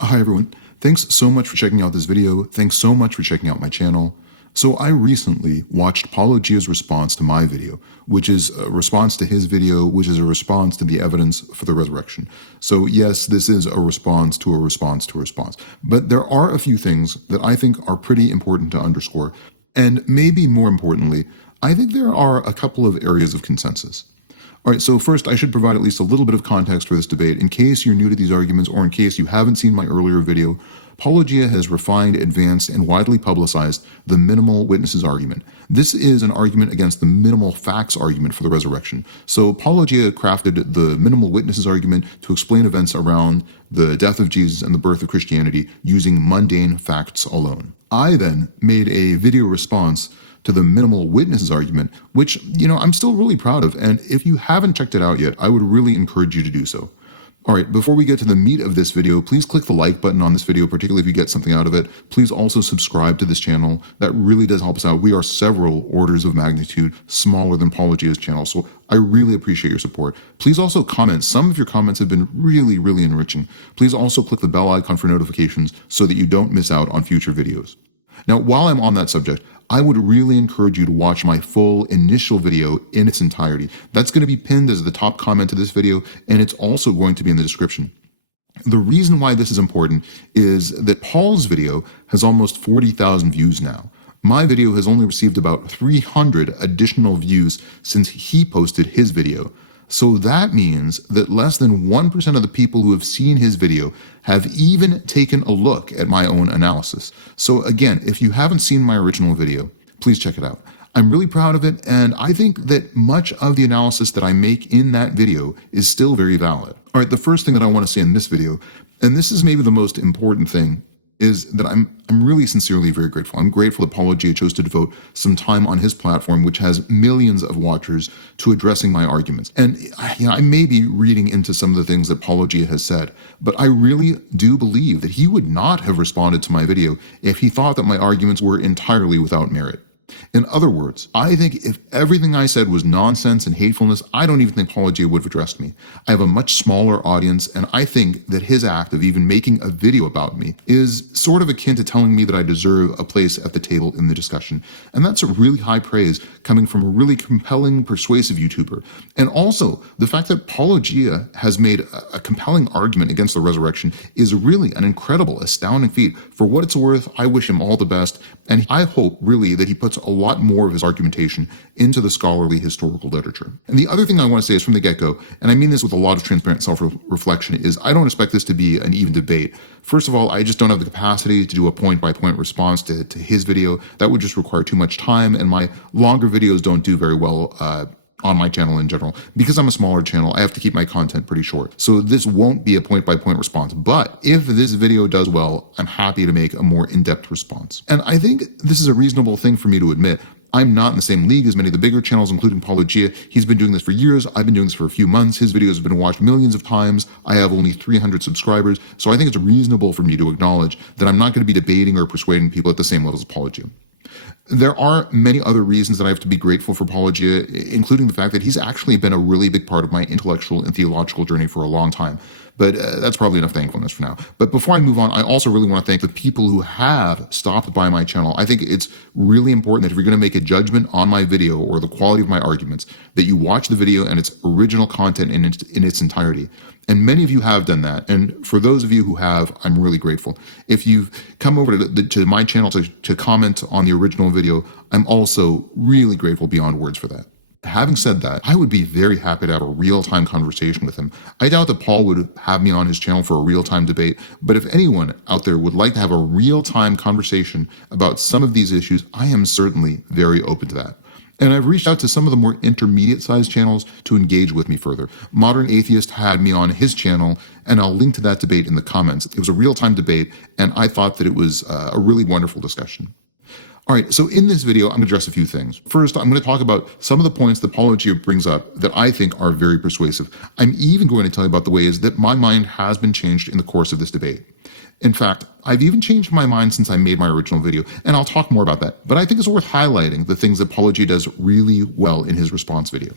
Hi everyone, thanks so much for checking out this video, thanks so much for checking out my channel. So I recently watched Paulogia's response to my video, which is a response to his video, which is a response to the evidence for the resurrection. So yes, this is a response to a response to a response. But there are a few things that I think are pretty important to underscore, and maybe more importantly, I think there are a couple of areas of consensus. All right, so first, I should provide at least a little bit of context for this debate. In case you're new to these arguments, or in case you haven't seen my earlier video, Paulogia has refined, advanced, and widely publicized the minimal witnesses argument. This is an argument against the minimal facts argument for the resurrection. So Paulogia crafted the minimal witnesses argument to explain events around the death of Jesus and the birth of Christianity using mundane facts alone. I then made a video response to the minimal witnesses argument, which, I'm still really proud of. And if you haven't checked it out yet, I would really encourage you to do so. All right, before we get to the meat of this video, please click the like button on this video, particularly if you get something out of it. Please also subscribe to this channel. That really does help us out. We are several orders of magnitude smaller than Paulogia's channel, so I really appreciate your support. Please also comment. Some of your comments have been really, really enriching. Please also click the bell icon for notifications so that you don't miss out on future videos. Now, while I'm on that subject, I would really encourage you to watch my full initial video in its entirety. That's going to be pinned as the top comment to this video, and it's also going to be in the description. The reason why this is important is that Paul's video has almost 40,000 views now. My video has only received about 300 additional views since he posted his video. So that means that less than 1% of the people who have seen his video have even taken a look at my own analysis. So again, if you haven't seen my original video, please check it out. I'm really proud of it, and I think that much of the analysis that I make in that video is still very valid. All right, the first thing that I want to say in this video, and this is maybe the most important thing, is that I'm really sincerely very grateful. I'm grateful that Paulogia chose to devote some time on his platform, which has millions of watchers, to addressing my arguments. And I may be reading into some of the things that Paulogia has said, but I really do believe that he would not have responded to my video if he thought that my arguments were entirely without merit. In other words, I think if everything I said was nonsense and hatefulness, I don't even think Paulogia would have addressed me. I have a much smaller audience, and I think that his act of even making a video about me is sort of akin to telling me that I deserve a place at the table in the discussion. And that's a really high praise coming from a really compelling, persuasive YouTuber. And also, the fact that Paulogia has made a compelling argument against the resurrection is really an incredible, astounding feat. For what it's worth, I wish him all the best, and I hope really that he puts a lot more of his argumentation into the scholarly historical literature. And the other thing I want to say is from the get-go, and I mean this with a lot of transparent self-reflection, is I don't expect this to be an even debate. First of all, I just don't have the capacity to do a point-by-point response to his video. That would just require too much time, and my longer videos don't do very well on my channel in general. Because I'm a smaller channel, I have to keep my content pretty short. So this won't be a point-by-point response. But if this video does well, I'm happy to make a more in-depth response. And I think this is a reasonable thing for me to admit. I'm not in the same league as many of the bigger channels, including Paulogia. He's been doing this for years. I've been doing this for a few months. His videos have been watched millions of times. I have only 300 subscribers. So I think it's reasonable for me to acknowledge that I'm not going to be debating or persuading people at the same level as Paulogia. There are many other reasons that I have to be grateful for Paulogia, including the fact that he's actually been a really big part of my intellectual and theological journey for a long time. But that's probably enough thankfulness for now. But before I move on, I also really want to thank the people who have stopped by my channel. I think it's really important that if you're going to make a judgment on my video or the quality of my arguments, that you watch the video and its original content in its entirety. And many of you have done that. And for those of you who have, I'm really grateful. If you've come over to my channel to comment on the original video, I'm also really grateful beyond words for that. Having said that, I would be very happy to have a real-time conversation with him. I doubt that Paul would have me on his channel for a real-time debate, but if anyone out there would like to have a real-time conversation about some of these issues, I am certainly very open to that. And I've reached out to some of the more intermediate-sized channels to engage with me further. Modern Atheist had me on his channel, and I'll link to that debate in the comments. It was a real-time debate, and I thought that it was a really wonderful discussion. All right, so in this video, I'm going to address a few things. First, I'm going to talk about some of the points that Paulogia brings up that I think are very persuasive. I'm even going to tell you about the ways that my mind has been changed in the course of this debate. In fact, I've even changed my mind since I made my original video, and I'll talk more about that. But I think it's worth highlighting the things that Paulogia does really well in his response video.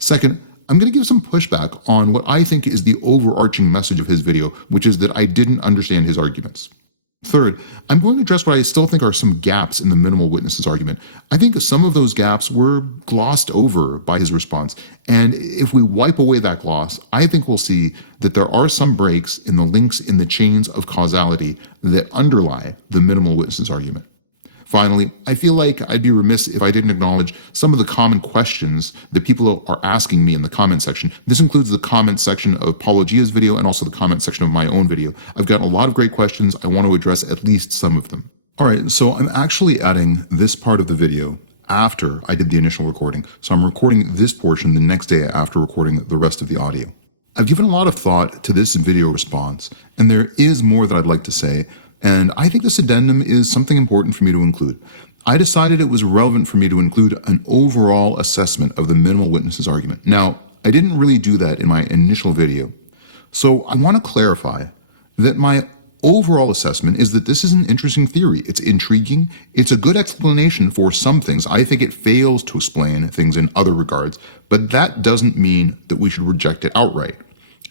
Second, I'm going to give some pushback on what I think is the overarching message of his video, which is that I didn't understand his arguments. Third, I'm going to address what I still think are some gaps in the minimal witnesses argument. I think some of those gaps were glossed over by his response. And if we wipe away that gloss, I think we'll see that there are some breaks in the links in the chains of causality that underlie the minimal witnesses argument. Finally, I feel like I'd be remiss if I didn't acknowledge some of the common questions that people are asking me in the comment section. This includes the comment section of Paulogia's video and also the comment section of my own video. I've got a lot of great questions. I want to address at least some of them. All right, so I'm actually adding this part of the video after I did the initial recording. So I'm recording this portion the next day after recording the rest of the audio. I've given a lot of thought to this video response, and there is more that I'd like to say. And I think this addendum is something important for me to include. I decided it was relevant for me to include an overall assessment of the minimal witnesses argument. Now, I didn't really do that in my initial video. So I want to clarify that my overall assessment is that this is an interesting theory. It's intriguing. It's a good explanation for some things. I think it fails to explain things in other regards, but that doesn't mean that we should reject it outright.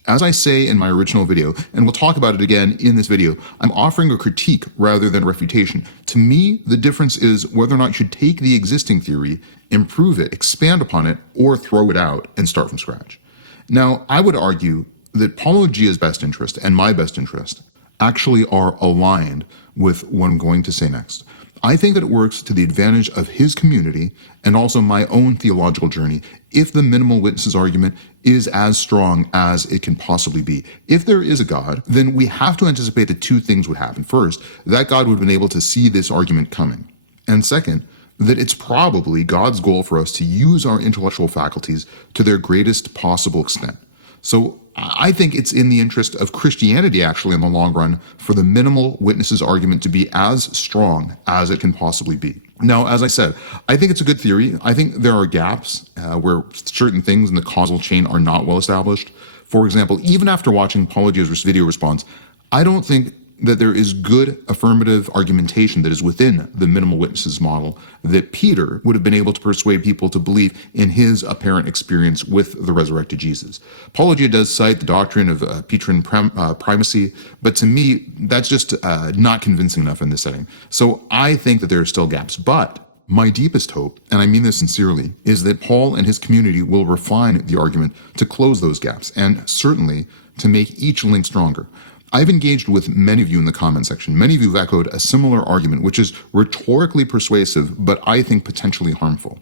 As I say in my original video, and we'll talk about it again in this video, I'm offering a critique rather than a refutation. To me, the difference is whether or not you should take the existing theory, improve it, expand upon it, or throw it out and start from scratch. Now, I would argue that Paulogia's best interest and my best interest actually are aligned with what I'm going to say next. I think that it works to the advantage of his community and also my own theological journey if the minimal witnesses argument is as strong as it can possibly be. If there is a God, then we have to anticipate that two things would happen. First, that God would have been able to see this argument coming. And second, that it's probably God's goal for us to use our intellectual faculties to their greatest possible extent. So I think it's in the interest of Christianity, actually, in the long run, for the minimal witnesses argument to be as strong as it can possibly be. Now, as I said, I think it's a good theory. I think there are gaps where certain things in the causal chain are not well established. For example, even after watching Paulogia's video response, I don't think that there is good affirmative argumentation that is within the minimal witnesses model that Peter would have been able to persuade people to believe in his apparent experience with the resurrected Jesus. Paulogia does cite the doctrine of Petrine primacy, but to me, that's just not convincing enough in this setting. So I think that there are still gaps, but my deepest hope, and I mean this sincerely, is that Paul and his community will refine the argument to close those gaps and certainly to make each link stronger. I've engaged with many of you in the comment section. Many of you have echoed a similar argument, which is rhetorically persuasive, but I think potentially harmful.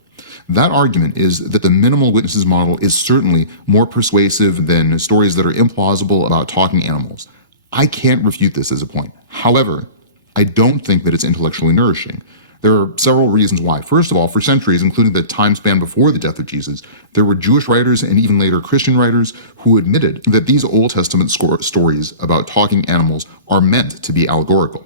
That argument is that the minimal witnesses model is certainly more persuasive than stories that are implausible about talking animals. I can't refute this as a point. However, I don't think that it's intellectually nourishing. There are several reasons why. First of all, for centuries, including the time span before the death of Jesus, there were Jewish writers and even later Christian writers who admitted that these Old Testament stories about talking animals are meant to be allegorical.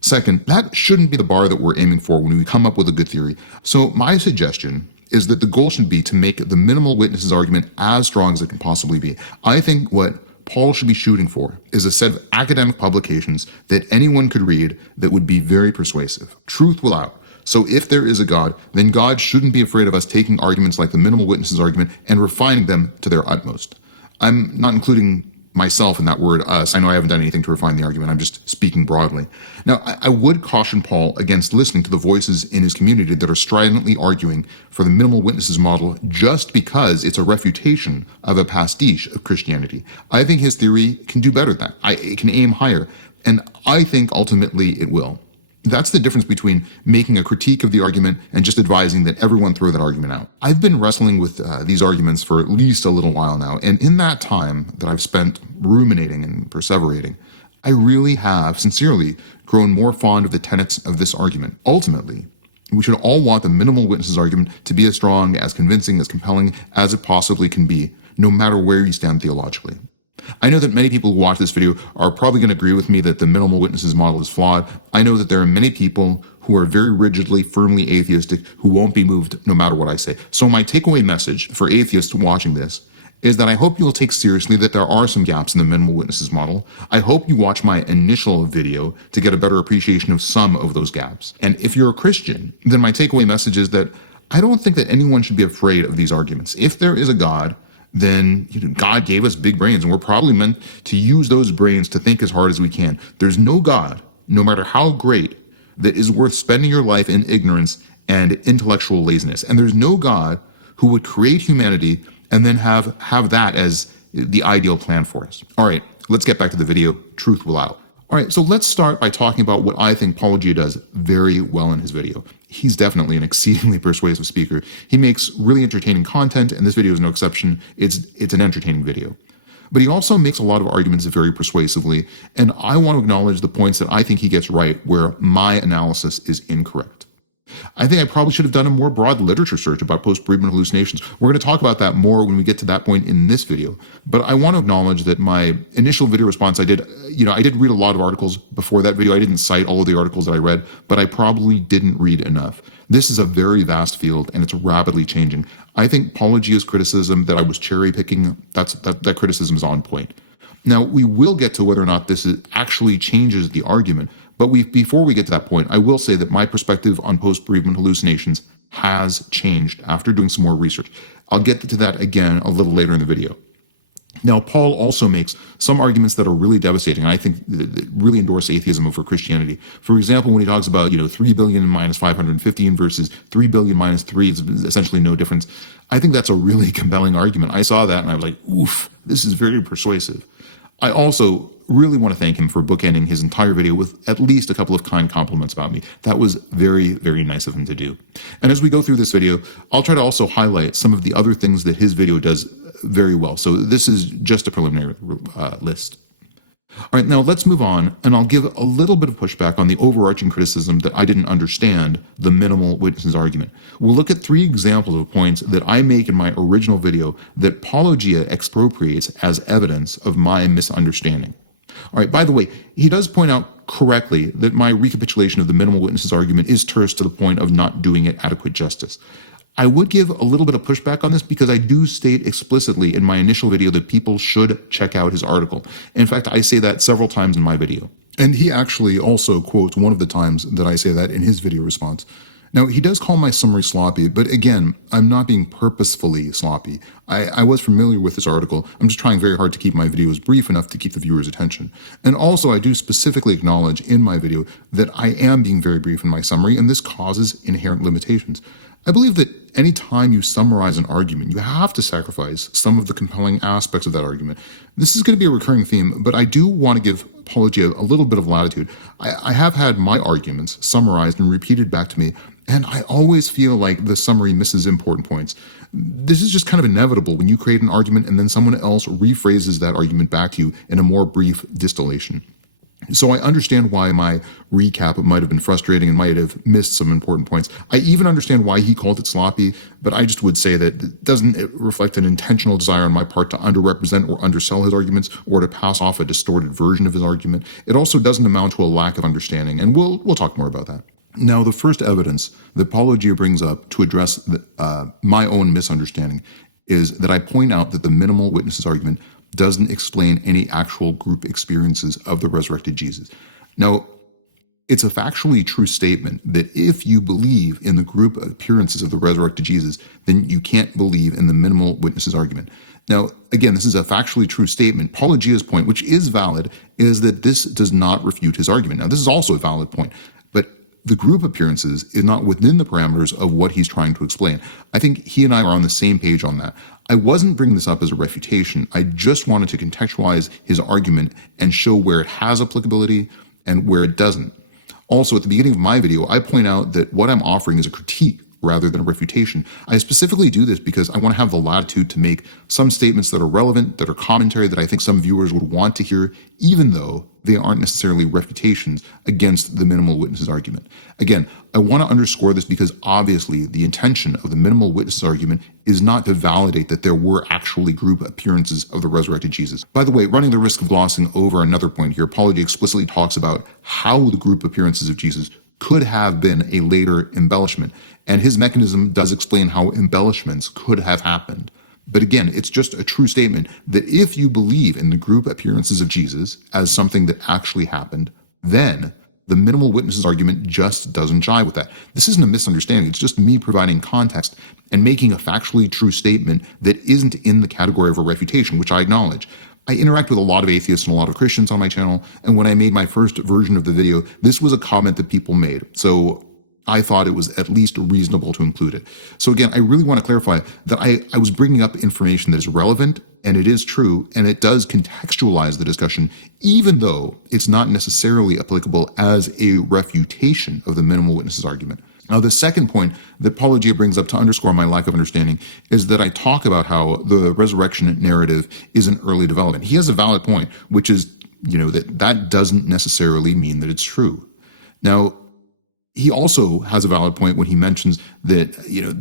Second, that shouldn't be the bar that we're aiming for when we come up with a good theory. So my suggestion is that the goal should be to make the minimal witnesses argument as strong as it can possibly be. I think what Paul should be shooting for is a set of academic publications that anyone could read that would be very persuasive. Truth will out. So if there is a God, then God shouldn't be afraid of us taking arguments like the minimal witnesses argument and refining them to their utmost. I'm not including myself in that word us. I know I haven't done anything to refine the argument. I'm just speaking broadly. Now, I would caution Paul against listening to the voices in his community that are stridently arguing for the minimal witnesses model just because it's a refutation of a pastiche of Christianity. I think his theory can do better than that. It can aim higher, and I think ultimately it will. That's the difference between making a critique of the argument and just advising that everyone throw that argument out. I've been wrestling with these arguments for at least a little while now, and in that time that I've spent ruminating and perseverating, I really have sincerely grown more fond of the tenets of this argument. Ultimately, we should all want the minimal witnesses argument to be as strong, as convincing, as compelling as it possibly can be, no matter where you stand theologically. I know that many people who watch this video are probably going to agree with me that the minimal witnesses model is flawed. I know that there are many people who are very rigidly, firmly atheistic who won't be moved no matter what I say. So my takeaway message for atheists watching this is that I hope you'll take seriously that there are some gaps in the minimal witnesses model. I hope you watch my initial video to get a better appreciation of some of those gaps. And if you're a Christian, then my takeaway message is that I don't think that anyone should be afraid of these arguments. If there is a God, then God gave us big brains, and we're probably meant to use those brains to think as hard as we can. There's no God, no matter how great, that is worth spending your life in ignorance and intellectual laziness. And there's no God who would create humanity and then have that as the ideal plan for us. All right, let's get back to the video. Truth will out. All right, so let's start by talking about what I think Paul-sible does very well in his video. He's definitely an exceedingly persuasive speaker. He makes really entertaining content, and this video is no exception. It's an entertaining video. But he also makes a lot of arguments very persuasively, and I want to acknowledge the points that I think he gets right where my analysis is incorrect. I think I probably should have done a more broad literature search about post-bereavement hallucinations. We're going to talk about that more when we get to that point in this video. But I want to acknowledge that my initial video response, I did read a lot of articles before that video. I didn't cite all of the articles that I read, but I probably didn't read enough. This is a very vast field, and it's rapidly changing. I think Paul-sible's criticism that I was cherry picking, that criticism is on point. Now, we will get to whether or not this actually changes the argument, but before we get to that point, I will say that my perspective on post-bereavement hallucinations has changed after doing some more research. I'll get to that again a little later in the video. Now, Paul also makes some arguments that are really devastating, and I think that really endorse atheism over Christianity. For example, when he talks about 3 billion minus 515 versus 3 billion minus 3 is essentially no difference, I think that's a really compelling argument. I saw that and I was like, oof, this is very persuasive. I also really want to thank him for bookending his entire video with at least a couple of kind compliments about me. That was very, very nice of him to do. And as we go through this video, I'll try to also highlight some of the other things that his video does very well. So this is just a preliminary list. All right, now let's move on, and I'll give a little bit of pushback on the overarching criticism that I didn't understand the minimal witnesses argument. We'll look at 3 examples of points that I make in my original video that Paul-sible expropriates as evidence of my misunderstanding. All right, by the way, he does point out correctly that my recapitulation of the minimal witnesses argument is terse to the point of not doing it adequate justice. I would give a little bit of pushback on this because I do state explicitly in my initial video that people should check out his article. In fact, I say that several times in my video. And he actually also quotes one of the times that I say that in his video response. Now, he does call my summary sloppy, but again, I'm not being purposefully sloppy. I was familiar with this article. I'm just trying very hard to keep my videos brief enough to keep the viewer's attention. And also, I do specifically acknowledge in my video that I am being very brief in my summary, and this causes inherent limitations. I believe that any time you summarize an argument, you have to sacrifice some of the compelling aspects of that argument. This is going to be a recurring theme, but I do want to give Paul-sible a little bit of latitude. I have had my arguments summarized and repeated back to me, and I always feel like the summary misses important points. This is just kind of inevitable when you create an argument and then someone else rephrases that argument back to you in a more brief distillation. So I understand why my recap might have been frustrating and might have missed some important points. I even understand why he called it sloppy, but I just would say that it doesn't reflect an intentional desire on my part to underrepresent or undersell his arguments or to pass off a distorted version of his argument. It also doesn't amount to a lack of understanding, and we'll talk more about that. Now, the first evidence that Paul-sible brings up to address my own misunderstanding is that I point out that the minimal witnesses argument doesn't explain any actual group experiences of the resurrected Jesus. Now, it's a factually true statement that if you believe in the group appearances of the resurrected Jesus, then you can't believe in the minimal witnesses argument. Now, again, this is a factually true statement. Paul-sible's point, which is valid, is that this does not refute his argument. Now, this is also a valid point, but the group appearances is not within the parameters of what he's trying to explain. I think he and I are on the same page on that. I wasn't bringing this up as a refutation. I just wanted to contextualize his argument and show where it has applicability and where it doesn't. Also, at the beginning of my video, I point out that what I'm offering is a critique rather than a refutation. I specifically do this because I want to have the latitude to make some statements that are relevant, that are commentary that I think some viewers would want to hear, even though they aren't necessarily refutations against the minimal witnesses argument. Again, I want to underscore this because obviously the intention of the minimal witnesses argument is not to validate that there were actually group appearances of the resurrected Jesus. By the way, running the risk of glossing over another point here, Paul-sible explicitly talks about how the group appearances of Jesus could have been a later embellishment, and his mechanism does explain how embellishments could have happened. But again, it's just a true statement that if you believe in the group appearances of Jesus as something that actually happened, then The minimal witnesses argument just doesn't jive with that. This isn't a misunderstanding. It's just me providing context and making a factually true statement that isn't in the category of a refutation, which I acknowledge. I interact with a lot of atheists and a lot of Christians on my channel, and when I made my first version of the video, this was a comment that people made. So I thought it was at least reasonable to include it. So again, I really want to clarify that I was bringing up information that is relevant, and it is true, and it does contextualize the discussion, even though it's not necessarily applicable as a refutation of the minimal witnesses argument. Now, the second point that Paul-sible brings up to underscore my lack of understanding is that I talk about how the resurrection narrative is an early development. He has a valid point, which is, that doesn't necessarily mean that it's true. Now, he also has a valid point when he mentions that,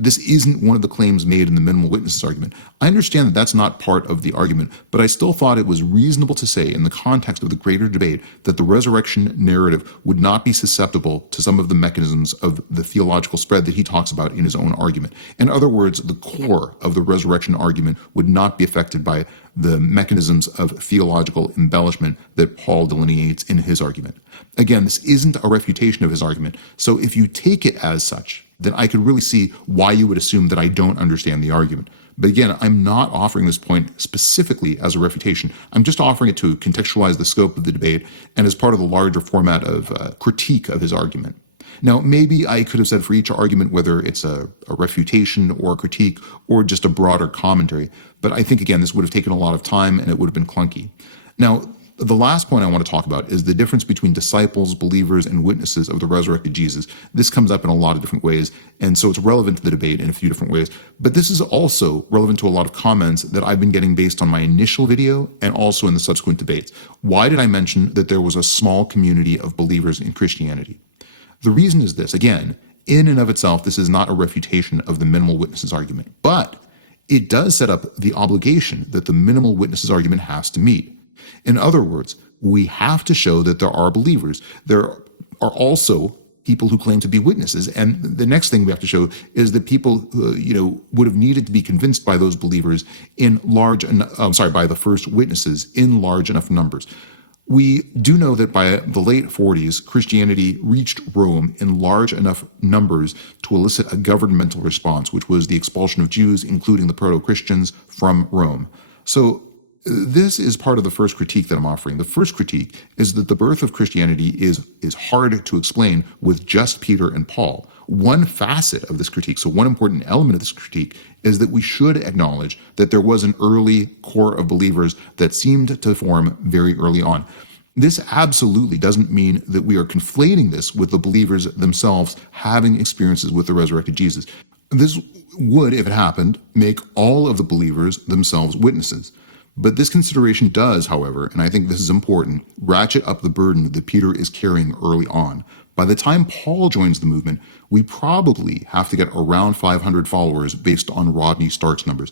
this isn't one of the claims made in the minimal witnesses argument. I understand that that's not part of the argument, but I still thought it was reasonable to say in the context of the greater debate that the resurrection narrative would not be susceptible to some of the mechanisms of the theological spread that he talks about in his own argument. In other words, the core of the resurrection argument would not be affected by the mechanisms of theological embellishment that Paul delineates in his argument. Again, this isn't a refutation of his argument, so if you take it as such, then I could really see why you would assume that I don't understand the argument. But again, I'm not offering this point specifically as a refutation. I'm just offering it to contextualize the scope of the debate and as part of the larger format of critique of his argument. Now, maybe I could have said for each argument whether it's a refutation or a critique or just a broader commentary, but I think, again, this would have taken a lot of time and it would have been clunky. Now, the last point I want to talk about is the difference between disciples, believers, and witnesses of the resurrected Jesus. This comes up in a lot of different ways, and so it's relevant to the debate in a few different ways. But this is also relevant to a lot of comments that I've been getting based on my initial video and also in the subsequent debates. Why did I mention that there was a small community of believers in Christianity? The reason is this. Again, in and of itself, this is not a refutation of the minimal witnesses argument, but it does set up the obligation that the minimal witnesses argument has to meet. In other words, we have to show that there are believers. There are also people who claim to be witnesses, and the next thing we have to show is that people, would have needed to be convinced by those believers by the first witnesses in large enough numbers. We do know that by the late 40s, Christianity reached Rome in large enough numbers to elicit a governmental response, which was the expulsion of Jews, including the proto-Christians, from Rome. So this is part of the first critique that I'm offering. The first critique is that the birth of Christianity is hard to explain with just Peter and Paul. One facet of this critique, so one important element of this critique, is that we should acknowledge that there was an early core of believers that seemed to form very early on. This absolutely doesn't mean that we are conflating this with the believers themselves having experiences with the resurrected Jesus. This would, if it happened, make all of the believers themselves witnesses. But this consideration does, however, and I think this is important, ratchet up the burden that Peter is carrying early on. By the time Paul joins the movement, we probably have to get around 500 followers based on Rodney Stark's numbers.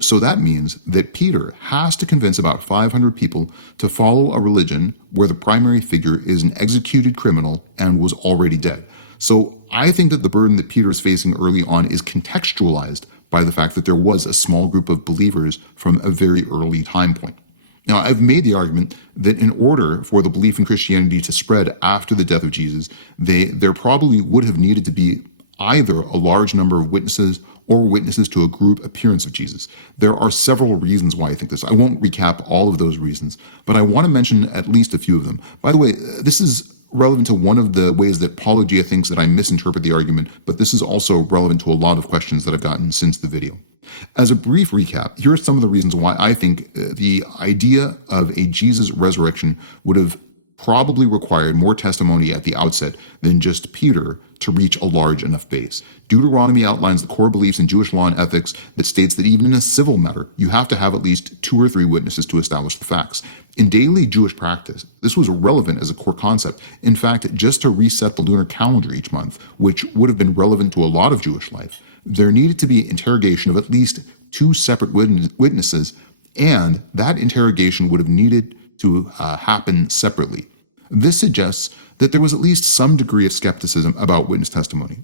So that means that Peter has to convince about 500 people to follow a religion where the primary figure is an executed criminal and was already dead. So I think that the burden that Peter is facing early on is contextualized by the fact that there was a small group of believers from a very early time point. Now, I've made the argument that in order for the belief in Christianity to spread after the death of Jesus, there probably would have needed to be either a large number of witnesses or witnesses to a group appearance of Jesus. There are several reasons why I think this. I won't recap all of those reasons, but I want to mention at least a few of them. By the way, this is relevant to one of the ways that Paul-sible thinks that I misinterpret the argument, but this is also relevant to a lot of questions that I've gotten since the video. As a brief recap, here are some of the reasons why I think the idea of a Jesus resurrection would have probably required more testimony at the outset than just Peter to reach a large enough base. Deuteronomy outlines the core beliefs in Jewish law and ethics that states that even in a civil matter, you have to have at least 2 or 3 witnesses to establish the facts. In daily Jewish practice, this was relevant as a core concept. In fact, just to reset the lunar calendar each month, which would have been relevant to a lot of Jewish life, there needed to be interrogation of at least 2 separate witnesses, and that interrogation would have needed to happen separately. This suggests that there was at least some degree of skepticism about witness testimony.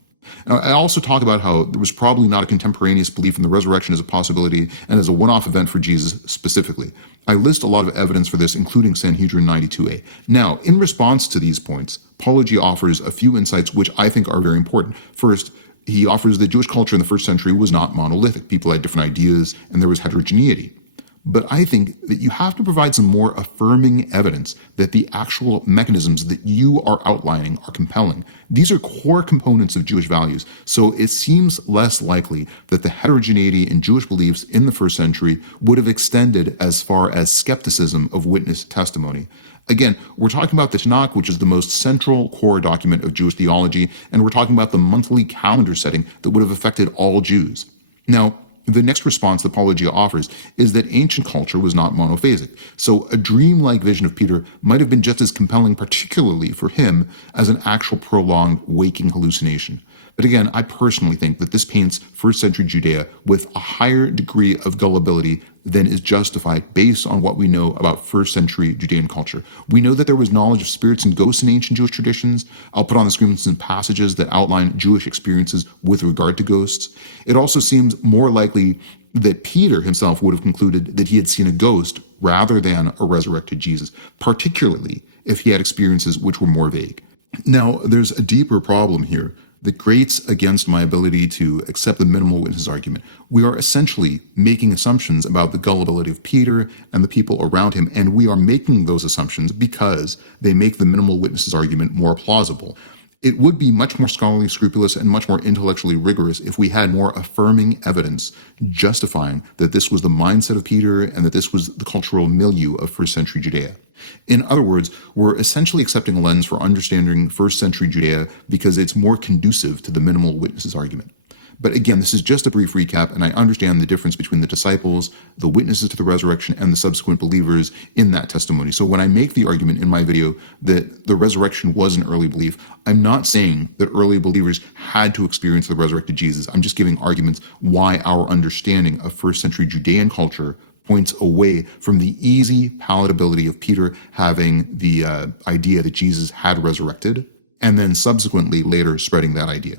Now, I also talk about how there was probably not a contemporaneous belief in the resurrection as a possibility and as a one-off event for Jesus specifically. I list a lot of evidence for this, including Sanhedrin 92a. Now, in response to these points, Paulogia offers a few insights which I think are very important. First, he offers that Jewish culture in the first century was not monolithic. People had different ideas and there was heterogeneity. But I think that you have to provide some more affirming evidence that the actual mechanisms that you are outlining are compelling. These are core components of Jewish values, so it seems less likely that the heterogeneity in Jewish beliefs in the first century would have extended as far as skepticism of witness testimony. Again, we're talking about the Tanakh, which is the most central core document of Jewish theology, and we're talking about the monthly calendar setting that would have affected all Jews. Now, the next response that Paulogia offers is that ancient culture was not monophasic, so a dreamlike vision of Peter might have been just as compelling, particularly for him, as an actual prolonged waking hallucination. But again, I personally think that this paints first century Judea with a higher degree of gullibility than is justified based on what we know about first century Judean culture. We know that there was knowledge of spirits and ghosts in ancient Jewish traditions. I'll put on the screen some passages that outline Jewish experiences with regard to ghosts. It also seems more likely that Peter himself would have concluded that he had seen a ghost rather than a resurrected Jesus, particularly if he had experiences which were more vague. Now, there's a deeper problem here that grates against my ability to accept the minimal witness argument. We are essentially making assumptions about the gullibility of Peter and the people around him, and we are making those assumptions because they make the minimal witnesses argument more plausible. It would be much more scholarly, scrupulous, and much more intellectually rigorous if we had more affirming evidence justifying that this was the mindset of Peter and that this was the cultural milieu of first century Judea. In other words, we're essentially accepting a lens for understanding first century Judea because it's more conducive to the minimal witnesses argument. But again, this is just a brief recap, and I understand the difference between the disciples, the witnesses to the resurrection, and the subsequent believers in that testimony. So when I make the argument in my video that the resurrection was an early belief, I'm not saying that early believers had to experience the resurrected Jesus. I'm just giving arguments why our understanding of first century Judean culture points away from the easy palatability of Peter having the idea that Jesus had resurrected, and then subsequently later spreading that idea.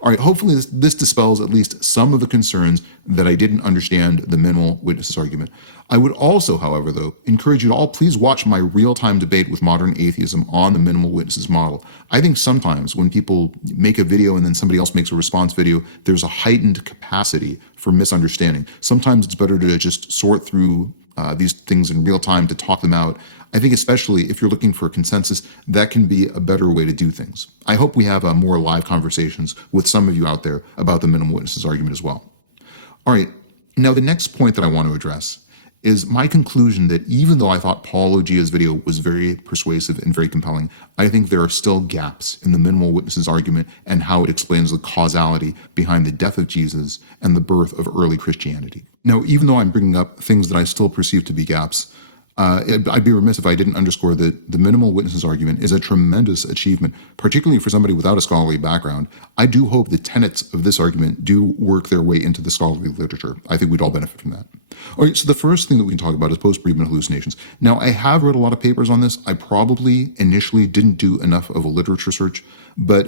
All right, hopefully this dispels at least some of the concerns that I didn't understand the minimal witnesses argument. I would also, however, though, encourage you to all please watch my real-time debate with modern atheism on the minimal witnesses model. I think sometimes when people make a video and then somebody else makes a response video, there's a heightened capacity for misunderstanding. Sometimes it's better to just sort through these things in real time to talk them out. I think especially if you're looking for a consensus, that can be a better way to do things. I hope we have more live conversations with some of you out there about the minimal witnesses argument as well. All right, now the next point that I want to address is my conclusion that even though I thought Paulogia's video was very persuasive and very compelling, I think there are still gaps in the minimal witnesses argument and how it explains the causality behind the death of Jesus and the birth of early Christianity. Now, even though I'm bringing up things that I still perceive to be gaps, I'd be remiss if I didn't underscore that the minimal witnesses argument is a tremendous achievement, particularly for somebody without a scholarly background. I do hope the tenets of this argument do work their way into the scholarly literature. I think we'd all benefit from that. All right, so the first thing that we can talk about is post-bereavement hallucinations. Now, I have read a lot of papers on this. I probably initially didn't do enough of a literature search, but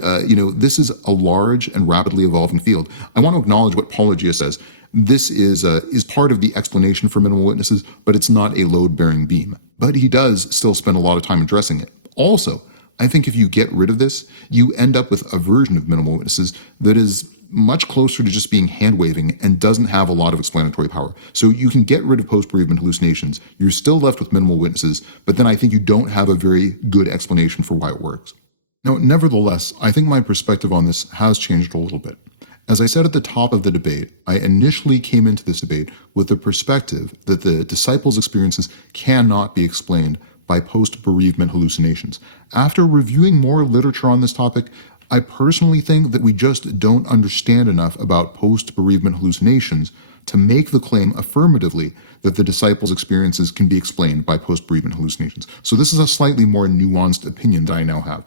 this is a large and rapidly evolving field. I want to acknowledge what Paulogia says. This is part of the explanation for minimal witnesses, but it's not a load-bearing beam. But he does still spend a lot of time addressing it. Also, I think if you get rid of this, you end up with a version of minimal witnesses that is much closer to just being hand-waving and doesn't have a lot of explanatory power. So you can get rid of post-bereavement hallucinations. You're still left with minimal witnesses, but then I think you don't have a very good explanation for why it works. Now, nevertheless, I think my perspective on this has changed a little bit. As I said at the top of the debate, I initially came into this debate with the perspective that the disciples' experiences cannot be explained by post-bereavement hallucinations. After reviewing more literature on this topic, I personally think that we just don't understand enough about post-bereavement hallucinations to make the claim affirmatively that the disciples' experiences can be explained by post-bereavement hallucinations. So this is a slightly more nuanced opinion that I now have.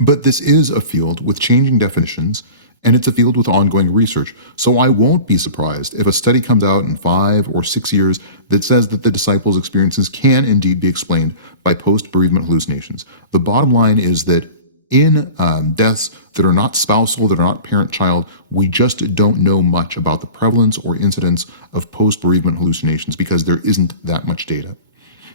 But this is a field with changing definitions, and it's a field with ongoing research. So I won't be surprised if a study comes out in 5 or 6 years that says that the disciples' experiences can indeed be explained by post-bereavement hallucinations. The bottom line is that in deaths that are not spousal, that are not parent-child, we just don't know much about the prevalence or incidence of post-bereavement hallucinations because there isn't that much data.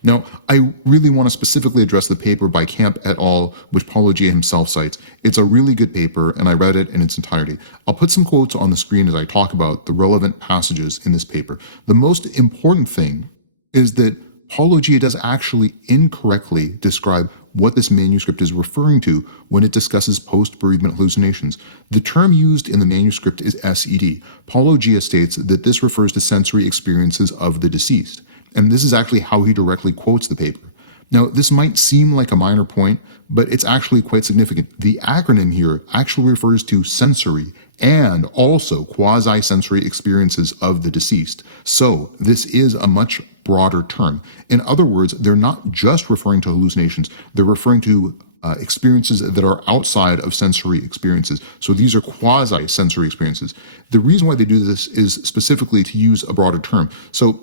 Now, I really want to specifically address the paper by Camp et al., which Paulogia himself cites. It's a really good paper, and I read it in its entirety. I'll put some quotes on the screen as I talk about the relevant passages in this paper. The most important thing is that Paulogia does actually incorrectly describe what this manuscript is referring to when it discusses post-bereavement hallucinations. The term used in the manuscript is SED. Paulogia states that this refers to sensory experiences of the deceased, and this is actually how he directly quotes the paper. Now, this might seem like a minor point, but it's actually quite significant. The acronym here actually refers to sensory and also quasi-sensory experiences of the deceased. So this is a much broader term. In other words, they're not just referring to hallucinations, they're referring to experiences that are outside of sensory experiences. So these are quasi-sensory experiences. The reason why they do this is specifically to use a broader term. So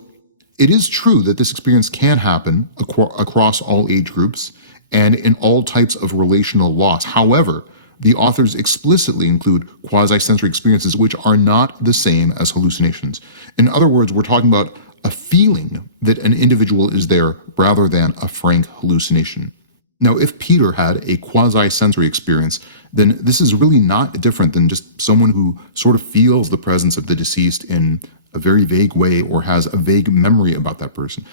it is true that this experience can happen across all age groups and in all types of relational loss. However, the authors explicitly include quasi-sensory experiences which are not the same as hallucinations. In other words, we're talking about a feeling that an individual is there rather than a frank hallucination. Now, if Peter had a quasi-sensory experience, then this is really not different than just someone who sort of feels the presence of the deceased in a very vague way or has a vague memory about that person.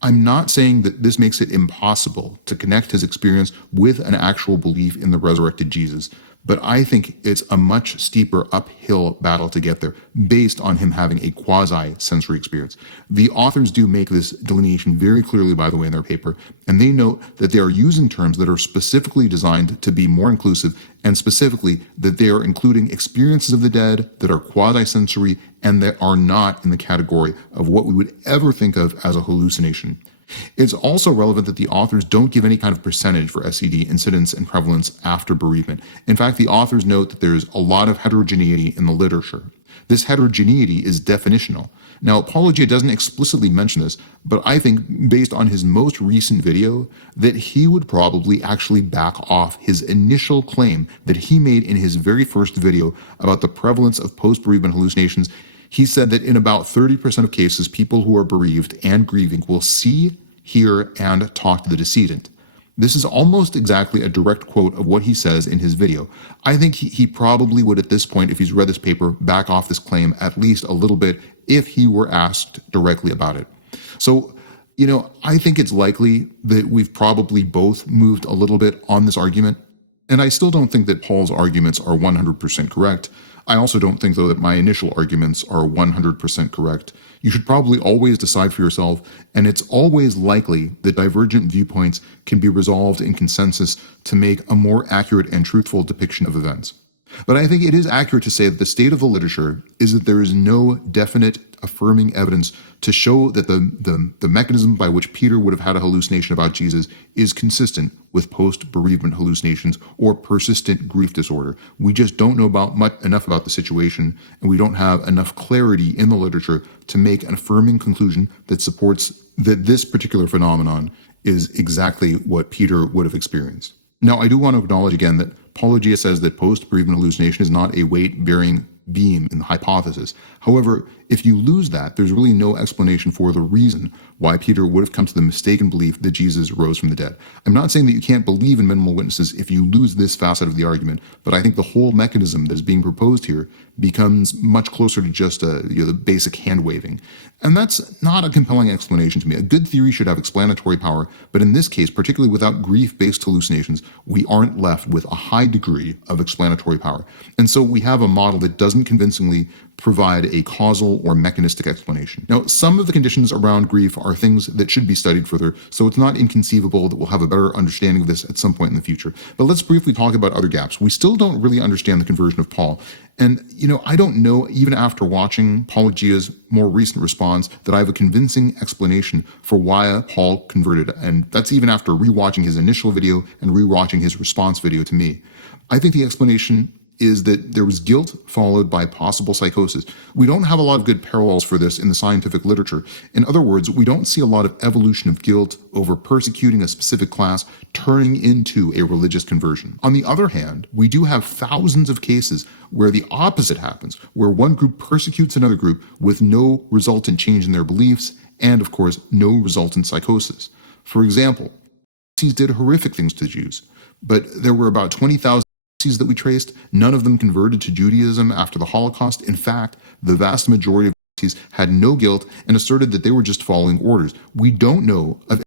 I'm not saying that this makes it impossible to connect his experience with an actual belief in the resurrected Jesus, but I think it's a much steeper uphill battle to get there based on him having a quasi-sensory experience. The authors do make this delineation very clearly, by the way, in their paper, and they note that they are using terms that are specifically designed to be more inclusive, and specifically that they are including experiences of the dead that are quasi-sensory and that are not in the category of what we would ever think of as a hallucination. It's also relevant that the authors don't give any kind of percentage for SED incidence and prevalence after bereavement. In fact, the authors note that there's a lot of heterogeneity in the literature. This heterogeneity is definitional. Now, Paulogia doesn't explicitly mention this, but I think based on his most recent video, that he would probably actually back off his initial claim that he made in his very first video about the prevalence of post-bereavement hallucinations. He said that in about 30% of cases, people who are bereaved and grieving will see, hear, and talk to the decedent. This is almost exactly a direct quote of what he says in his video. I think he probably would at this point, if he's read this paper, back off this claim at least a little bit if he were asked directly about it. So, I think it's likely that we've probably both moved a little bit on this argument. And I still don't think that Paul's arguments are 100% correct. I also don't think, though, that my initial arguments are 100% correct. You should probably always decide for yourself, and it's always likely that divergent viewpoints can be resolved in consensus to make a more accurate and truthful depiction of events. But I think it is accurate to say that the state of the literature is that there is no definite affirming evidence to show that the mechanism by which Peter would have had a hallucination about Jesus is consistent with post-bereavement hallucinations or persistent grief disorder. We just don't know enough about the situation, and we don't have enough clarity in the literature to make an affirming conclusion that supports that this particular phenomenon is exactly what Peter would have experienced. Now, I do want to acknowledge again that Paulogia says that post-bereavement hallucination is not a weight-bearing beam in the hypothesis. However, if you lose that, there's really no explanation for the reason why Peter would have come to the mistaken belief that Jesus rose from the dead. I'm not saying that you can't believe in minimal witnesses if you lose this facet of the argument, but I think the whole mechanism that is being proposed here becomes much closer to just the basic hand-waving. And that's not a compelling explanation to me. A good theory should have explanatory power, but in this case, particularly without grief-based hallucinations, we aren't left with a high degree of explanatory power. And so we have a model that doesn't convincingly provide a causal or mechanistic explanation. Now, some of the conditions around grief are things that should be studied further, so it's not inconceivable that we'll have a better understanding of this at some point in the future. But let's briefly talk about other gaps. We still don't really understand the conversion of Paul. And, I don't know, even after watching Paulogia's more recent response, that I have a convincing explanation for why Paul converted. And that's even after rewatching his initial video and rewatching his response video to me. I think the explanation is that there was guilt followed by possible psychosis. We don't have a lot of good parallels for this in the scientific literature. In other words, we don't see a lot of evolution of guilt over persecuting a specific class turning into a religious conversion. On the other hand, we do have thousands of cases where the opposite happens, where one group persecutes another group with no resultant change in their beliefs and, of course, no resultant psychosis. For example, Nazis did horrific things to Jews, but there were about 20,000 Nazis that we traced. None of them converted to Judaism after the Holocaust. In fact, the vast majority of Nazis had no guilt and asserted that they were just following orders. We don't know of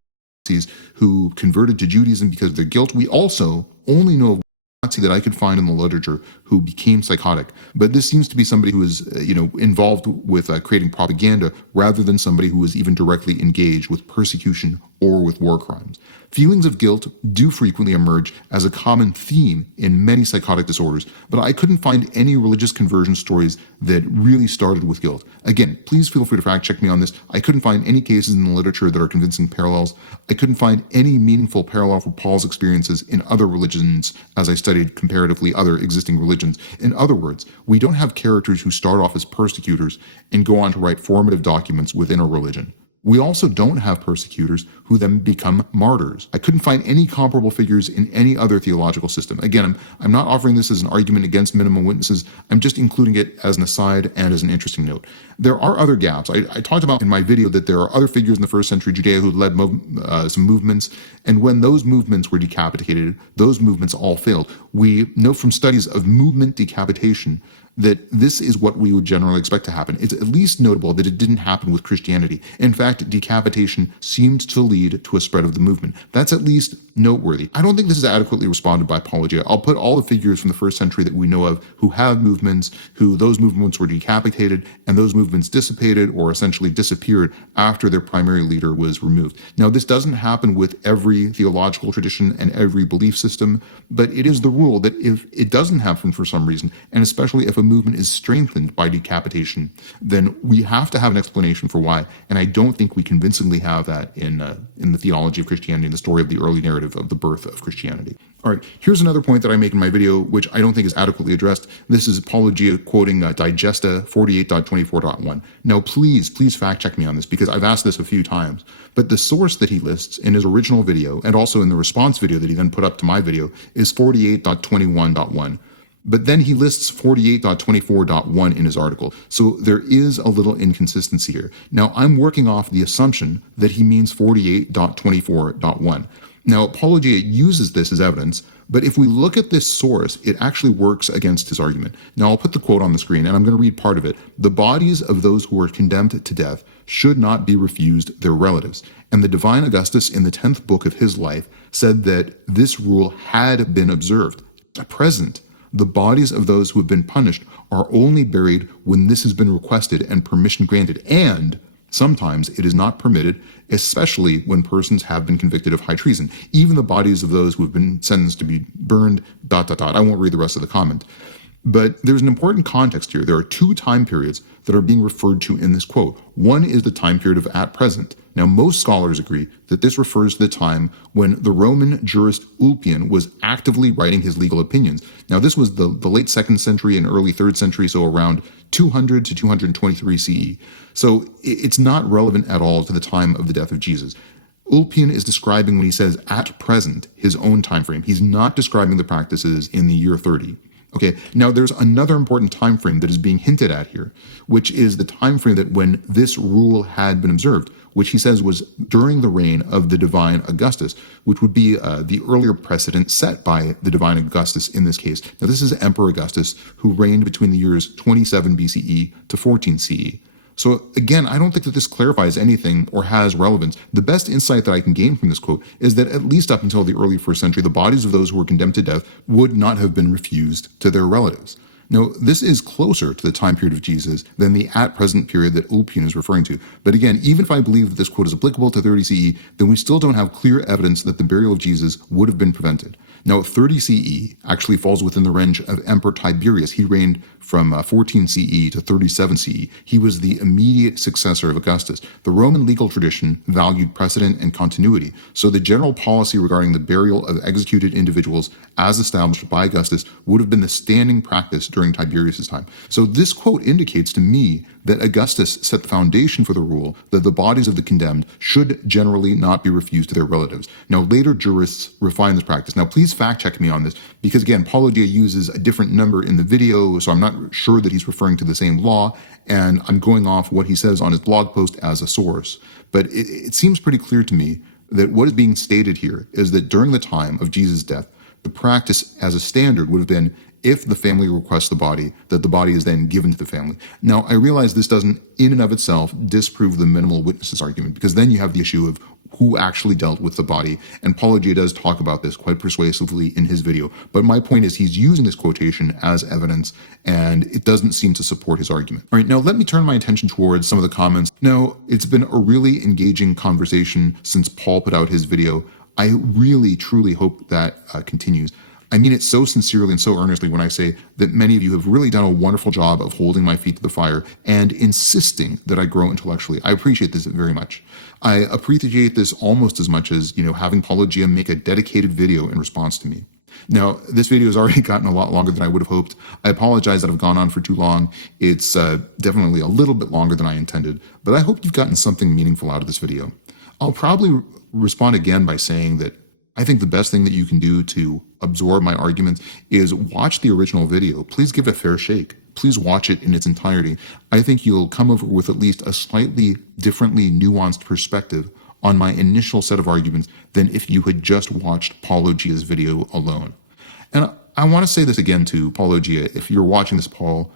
Nazis who converted to Judaism because of their guilt. We also only know of Nazi that I could find in the literature who became psychotic, but this seems to be somebody who was, involved with creating propaganda rather than somebody who was even directly engaged with persecution or with war crimes. Feelings of guilt do frequently emerge as a common theme in many psychotic disorders, but I couldn't find any religious conversion stories that really started with guilt. Again, please feel free to fact check me on this. I couldn't find any cases in the literature that are convincing parallels. I couldn't find any meaningful parallel for Paul's experiences in other religions as I studied comparatively other existing religions. In other words, we don't have characters who start off as persecutors and go on to write formative documents within a religion. We also don't have persecutors who then become martyrs. I couldn't find any comparable figures in any other theological system. Again, I'm not offering this as an argument against minimum witnesses. I'm just including it as an aside and as an interesting note. There are other gaps. I talked about in my video that there are other figures in the first century Judea who led some movements, and when those movements were decapitated, those movements all failed. We know from studies of movement decapitation that this is what we would generally expect to happen. It's at least notable that it didn't happen with Christianity. In fact, decapitation seemed to lead to a spread of the movement. That's at least noteworthy. I don't think this is adequately responded by Apologia. I'll put all the figures from the first century that we know of who have movements, who those movements were decapitated, and those movements dissipated or essentially disappeared after their primary leader was removed. Now, this doesn't happen with every theological tradition and every belief system, but it is the rule that if it doesn't happen for some reason, and especially if a movement is strengthened by decapitation, then we have to have an explanation for why. And I don't think we convincingly have that in the theology of Christianity, in the story of the early narrative of the birth of Christianity. All right, here's another point that I make in my video, which I don't think is adequately addressed. This is Apologia quoting Digesta 48.24.1. Now, please fact check me on this because I've asked this a few times. But the source that he lists in his original video and also in the response video that he then put up to my video is 48.21.1. But then he lists 48.24.1 in his article. So there is a little inconsistency here. Now, I'm working off the assumption that he means 48.24.1. Now, Apologia uses this as evidence, but if we look at this source, it actually works against his argument. Now, I'll put the quote on the screen, and I'm going to read part of it. "The bodies of those who are condemned to death should not be refused their relatives. And the divine Augustus in the 10th book of his life said that this rule had been observed. At present, the bodies of those who have been punished are only buried when this has been requested and permission granted, and sometimes it is not permitted, especially when persons have been convicted of high treason. Even the bodies of those who have been sentenced to be burned, ... I won't read the rest of the comment. But there's an important context here. There are two time periods that are being referred to in this quote. One is the time period of at present. Now, most scholars agree that this refers to the time when the Roman jurist Ulpian was actively writing his legal opinions. Now, this was the late 2nd century and early 3rd century, so around 200 to 223 CE. So it's not relevant at all to the time of the death of Jesus. Ulpian is describing, when he says at present, his own time frame. He's not describing the practices in the year 30. Okay, now there's another important time frame that is being hinted at here, which is the time frame that when this rule had been observed, which he says was during the reign of the divine Augustus, which would be the earlier precedent set by the divine Augustus in this case. Now, this is Emperor Augustus, who reigned between the years 27 BCE to 14 CE. So again, I don't think that this clarifies anything or has relevance. The best insight that I can gain from this quote is that at least up until the early 1st century, the bodies of those who were condemned to death would not have been refused to their relatives. Now, this is closer to the time period of Jesus than the at-present period that Ulpian is referring to. But again, even if I believe that this quote is applicable to 30 CE, then we still don't have clear evidence that the burial of Jesus would have been prevented. Now, 30 CE actually falls within the range of Emperor Tiberius. He reigned from 14 CE to 37 CE. He was the immediate successor of Augustus. The Roman legal tradition valued precedent and continuity, so the general policy regarding the burial of executed individuals as established by Augustus would have been the standing practice during Tiberius's time. So this quote indicates to me that Augustus set the foundation for the rule that the bodies of the condemned should generally not be refused to their relatives. Now, later jurists refine this practice. Now, please fact check me on this, because again, Apologia uses a different number in the video, so I'm not sure that he's referring to the same law, and I'm going off what he says on his blog post as a source. But it seems pretty clear to me that what is being stated here is that during the time of Jesus' death, the practice as a standard would have been if the family requests the body, that the body is then given to the family. Now, I realize this doesn't in and of itself disprove the minimal witnesses argument, because then you have the issue of who actually dealt with the body. And Paulo-Gia does talk about this quite persuasively in his video. But my point is he's using this quotation as evidence, and it doesn't seem to support his argument. All right, now let me turn my attention towards some of the comments. Now, it's been a really engaging conversation since Paul put out his video. I really, truly hope that continues. I mean it so sincerely and so earnestly when I say that many of you have really done a wonderful job of holding my feet to the fire and insisting that I grow intellectually. I appreciate this very much. I appreciate this almost as much as, having Paulo-Gia make a dedicated video in response to me. Now, this video has already gotten a lot longer than I would have hoped. I apologize that I've gone on for too long. It's definitely a little bit longer than I intended, but I hope you've gotten something meaningful out of this video. I'll probably respond again by saying that I think the best thing that you can do to absorb my arguments is watch the original video. Please give it a fair shake. Please watch it in its entirety. I think you'll come over with at least a slightly differently nuanced perspective on my initial set of arguments than if you had just watched Paulo-Gia's video alone. And I want to say this again to Paulo-Gia. If you're watching this, Paul,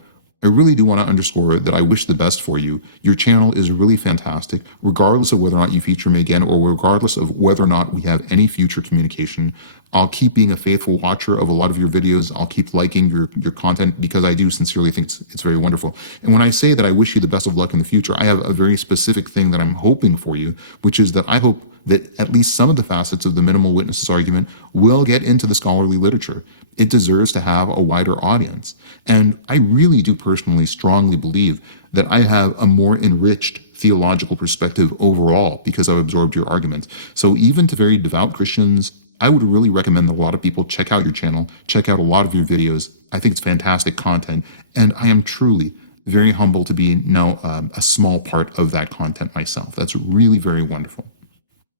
I really do want to underscore that I wish the best for you. Your channel is really fantastic, regardless of whether or not you feature me again, or regardless of whether or not we have any future communication. I'll keep being a faithful watcher of a lot of your videos. I'll keep liking your content because I do sincerely think it's very wonderful. And when I say that I wish you the best of luck in the future, I have a very specific thing that I'm hoping for you, which is that I hope that at least some of the facets of the minimal witnesses argument will get into the scholarly literature. It deserves to have a wider audience. And I really do personally strongly believe that I have a more enriched theological perspective overall because I've absorbed your arguments. So even to very devout Christians, I would really recommend that a lot of people check out your channel, check out a lot of your videos. I think it's fantastic content, and I am truly very humble to be now a small part of that content myself. That's really very wonderful.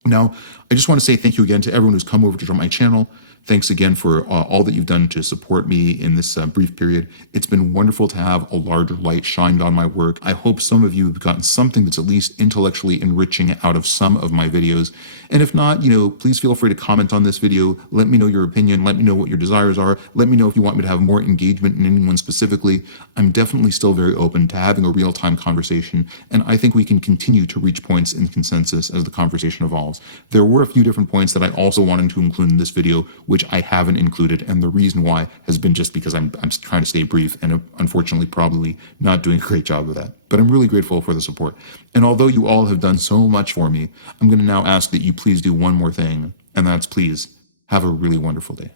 Now, I just want to say thank you again to everyone who's come over to my channel. Thanks again for all that you've done to support me in this brief period. It's been wonderful to have a larger light shined on my work. I hope some of you have gotten something that's at least intellectually enriching out of some of my videos. And if not, please feel free to comment on this video. Let me know your opinion. Let me know what your desires are. Let me know if you want me to have more engagement in anyone specifically. I'm definitely still very open to having a real-time conversation, and I think we can continue to reach points in consensus as the conversation evolves. There were a few different points that I also wanted to include in this video, which I haven't included, and the reason why has been just because I'm trying to stay brief and unfortunately probably not doing a great job of that. But I'm really grateful for the support. And although you all have done so much for me, I'm going to now ask that you please do one more thing, and that's please have a really wonderful day.